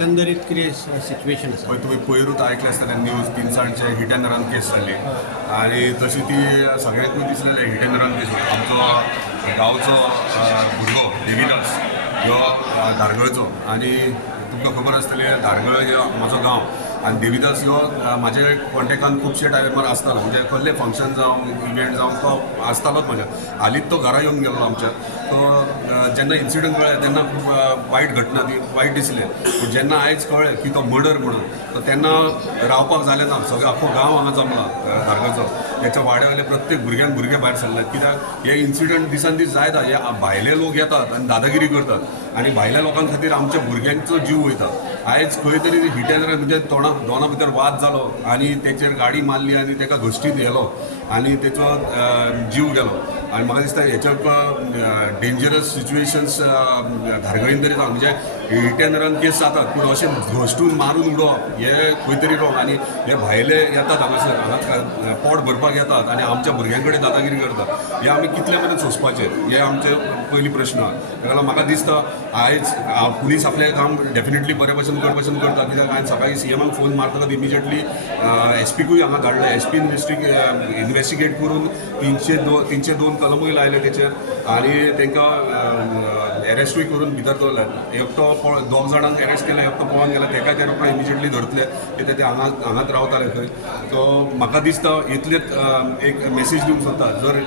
एकंदरीत कितें सिच्युएशन आसा? पळय तुम्ही पयरूच ऐकले आसतले न्यूज 3 हिट अँड रन केस जाली आणि तशी ती सगळ्यांकूय दिसलेले हिट अँड रन केस आमचो गांवचो भुरगो डेविडस ह्यो धारगळचो आणि तुमकां खबर आसतली धारगळ हो म्हजो गांव आणि देविदास ह्यो म्हाजे कॉन्टेक्टान खुबशे टायमार आसतालो म्हणजे कसले फंक्शन जावं इव्हेंट जावं तो आसतालोच म्हाज्या हालींच तो घरा येवन गेल्लो आमच्या तो जेन्ना इन्सिडंट कळ्ळें तेन्ना खूब वायट घटना ती वायट दिसलें पूण जेन्ना आयज कळ्ळें की तो मर्डर म्हणून तर तेन्ना रावपाक जालें ना सगळो आख्खो गांव हांगा जमला धारगळचो तेच्या वाड्यावयले प्रत्येक भुरगे भायर सरले कित्याक हे इन्सिडंट दिसान दीस जायता हे भायले लोक येतात आनी दादागिरी करतात आनी भायल्या लोकां खातीर आमच्या भुरग्यांचो जीव वयता आयज खंय तरी हिट एंड रन म्हणजे दोना भितर वाद जालो आनी तेचेर गाडी मारली आनी तेका घश्टीत येलो आनी तेचो जीव गेलो आनी म्हाका दिसता हेच्या डेंजरस सिच्युएशन्स धारगळीन तरी जावं म्हणजे हिट एंड रन केस जातात पूण अशें घश्टून मारून उडोवप हे खंय तरी रॉंग आनी हे भायले येतात हांगासर पोट भरपाक येतात आनी आमच्या भुरग्यां कडेन दादागिरी करतात हे आमी कितले मेरेन सोंसपाचे हे आमचे पयली प्रश्न ताका लागून म्हाका दिसता आयज पुलीस आपलें काम डेफिनेटली बरे भशेन करता कित्याक हांवें सकाळीं सीएमाक फोन मारतकच इमिजिएटली एसपीकूय हांगा धाडले एसपीन इन्वेस्टिगेट करून 302 कलमूय लायले तेचेर आनी तांकां एरेस्टूय करून भितर दवरल्यात एकटो 2 जाणांक एरेस्ट केले एकटो पळोवन गेला तेका ते रोखडे इमिजिएटली धरतले कित्याक ते हांगाच रावताले थंय सो म्हाका दिसता इतलेच एक मेसेज दिवंक सोदता जर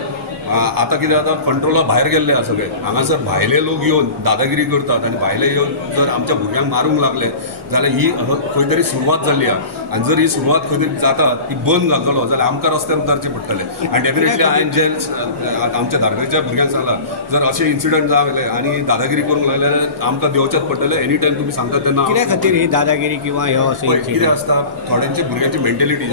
आतां कितें जाता कंट्रोला भायर गेल्ले आहा सगळे हांगासर भायले लोक येवन दादागिरी करतात आनी भायले येवन जर आमच्या भुरग्यांक मारूंक लागले जाल्यार ही खंय तरी सुरवात जाल्ली आहा आनी जर ही सुरवात खंय तरी जाता ती बंद घालतलो जाल्यार आमकां रस्त्यार उतरचें पडटलें आनी डेफिनेटली हांवें जे आमच्या धारगळच्या भुरग्यांक सांगलां जर अशें इन्सिडंट जाले आनी दादागिरी करूंक लागले जाल्यार आमकां देंवचेंच पडटलें एनी टायम तुमी सांगता तेन्ना कित्या खातीर ही दादागिरी किंवा ह्यो अशें कितें आसता थोड्यांची भुरग्यांची मेंटेलिटी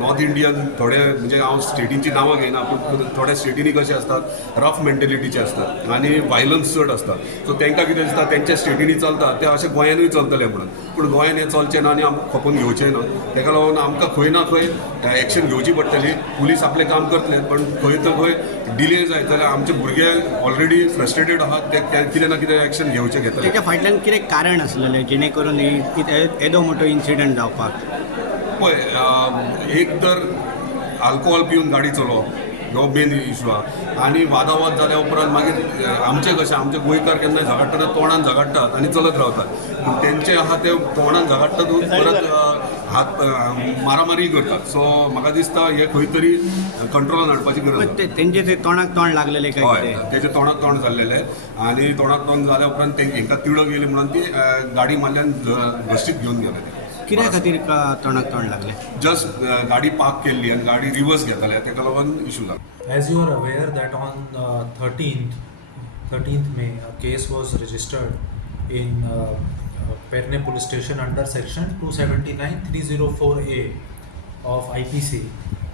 नॉर्थ इंडियन थोडे म्हणजे हांव स्टेटींची नांवां घेयना पूण थोड्या स्टेटींनी कशें असतात रफ मेंटेलिटीचे असतात आनी वायलन्स चड आसता सो तांकां कितें दिसता तेंच्या स्टेटींनी चलता ते अशें गोंयानूय चलतले म्हणून पूण गोंयान हें चलचें ना आनी आमकां खपोवन घेवचें ना ताका लागून आमकां खंय ना खंय एक्शन घेवची पडटली पुलीस आपलें काम करतले पण खंय तर खंय डिले जायत जाल्यार आमचे भुरगे ऑलरेडी फ्रस्ट्रेटेड आहात ते कितें ना कितें एक्शन घेवचें घेतले तेच्या फाटल्यान कितें कारण आसलेलें जेणे करून येदो मोठो इन्सिडंट जावपाक पळय एक तर आल्कोहॉल पिवन गाडी चलोवप हो मेन इशू आहा आनी वादावाद जाल्या उपरांत मागीर आमचे कशें आमचे गोंयकार केन्नाय झगडटाना तोंडान झगडटात आनी चलत रावतात पूण तेंचे आहा ते तोंडान झगडटातूच परत हात मारामारी करतात सो म्हाका दिसता हे खंय तरी कंट्रोलान हाडपाची गरज आसा तेंचे ते तोंडाक तोंड लागलेले हय तेजे तोंडाक तोंड जाल्लेले आनी तोंडाक तोंड जाल्या उपरांत हांकां तिडक येयली म्हणून ती गाडी मारल्यान घश्टीत घेवन गेले कित्या खातीर तोंडाक तोंड लागले जस्ट गाडी पार्क केल्ली आनी गाडी रिवर्स घेताले तेका लागून इशू लागलो As you are aware that on 13th May, a case was registered in Perne Police Station under Section 279-304A of IPC.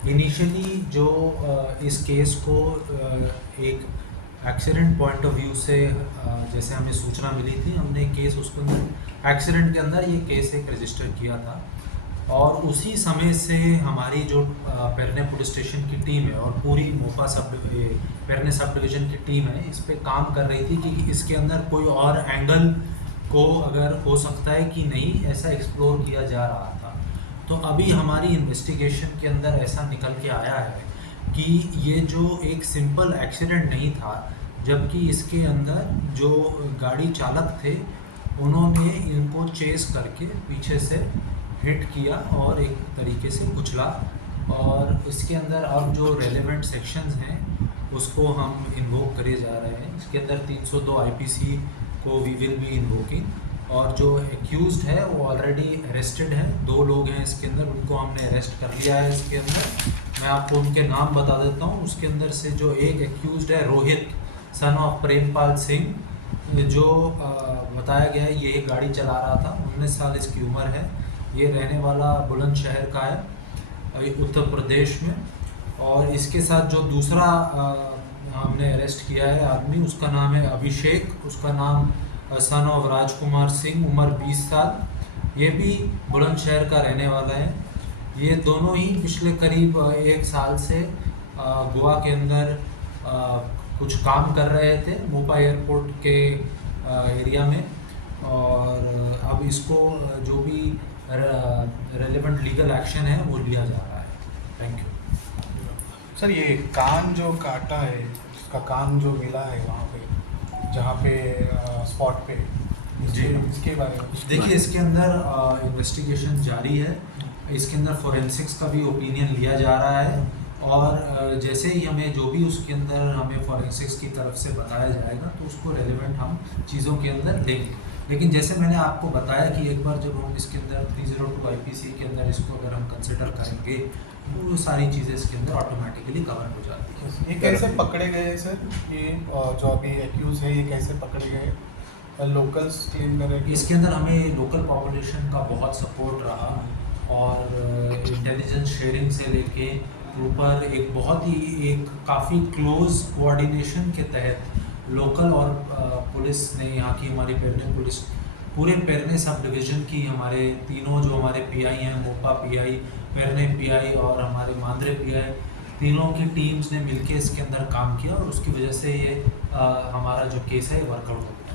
Initially, जो इस केस को एक एक्सीडेंट पॉइंट ऑफ व्यू से जैसे हमें सूचना मिली थी हमने केस उसको एक्सीडेंट के अंदर ये केस एक रजिस्टर किया था और उसी समय से हमारी जो पेरने पुलिस स्टेशन की टीम है और पूरी मोफा पेरने सब डिवीज़न की टीम है इस पे काम कर रही थी कि इसके अंदर कोई और एंगल को अगर हो सकता है कि नहीं ऐसा एक्सप्लोर किया जा रहा था तो अभी हमारी इन्वेस्टिगेशन के अंदर ऐसा निकल के आया है कि ये जो एक सिंपल एक्सीडेंट नहीं था जबकि इसके अंदर जो गाड़ी चालक थे उन्होंने इनको चेस करके पीछे से हिट किया और एक तरीके से कुचला और इसके अंदर अब जो रेलेवेंट सेक्शंस हैं उसको हम इन्वोक करे जा रहे हैं इसके अंदर 302 आईपीसी को वी विल बी इन्वोकिंग और जो एक्यूज्ड है वो ऑलरेडी अरेस्टेड है 2 लोग हैं इसके अंदर उनको हमने अरेस्ट कर लिया है इसके अंदर मैं आपको उनके नाम बता देता हूँ उसके अंदर से जो एक एक्यूज्ड है रोहित सन ऑफ प्रेमपाल सिंह जो बताया गया है ये गाड़ी चला रहा था 19 साल इसकी उम्र है ये रहने वाला बुलंदशहर का है उत्तर प्रदेश में और इसके साथ जो दूसरा हमने अरेस्ट किया है आदमी उसका नाम है अभिषेक उसका नाम सन ऑफ राजकुमार सिंह उम्र 20 साल ये भी बुलंदशहर का रहने वाला है ये दोनों ही पिछले करीब 1 साल से गोवा के अंदर कुछ काम कर रहे थे मोपा एयरपोर्ट के एरिया में और अब इसको जो भी रेलेवेंट लीगल एक्शन है वो लिया जा रहा है। Thank you. सर ये कान जो काटा है, इसका कान जो मिला है वहाँ पे, जहाँ पे स्पॉट पे, इसके बारे में कुछ देखिए, इसके अंदर इन्वेस्टिगेशन जारी है। इसके अंदर फोरेंसिक्स का भी ओपिनियन लिया जा रहा है, और जैसे ही हमें जो भी उसके अंदर हमें फोरेंसिक्स की तरफ से बताया जाएगा तो उसको रेलेवेंट हम चीज़ों के अंदर देंगे। लेकिन जैसे मैंने आपको बताया कि एक बार जब हम इसके अंदर 302 आईपीसी के अंदर इसको अगर हम कंसिडर करेंगे तो वो सारी चीज़ें इसके अंदर ऑटोमेटिकली कवर हो जाती है। ये कैसे पकड़े गए सर? ये जो अभी एक्यूज है ये कैसे पकड़े गए? लोकल्स क्लेम कर रहे हैं कि इसके अंदर हमें लोकल पॉपुलेशन का बहुत सपोर्ट रहा, और इंटेलिजेंस शेयरिंग से लेके ऊपर एक बहुत ही एक काफ़ी क्लोज कोऑर्डिनेशन के तहत लोकल और पुलिस ने, यहाँ की हमारी पेरने पुलिस, पूरे पेरने सब डिवीज़न की हमारे तीनों जो हमारे पीआई हैं, मोपा पीआई, पेरने पीआई और हमारे मांद्रे पीआई, तीनों की टीम्स ने मिलके इसके अंदर काम किया, और उसकी वजह से ये हमारा जो केस है वर्कआउट हो गया।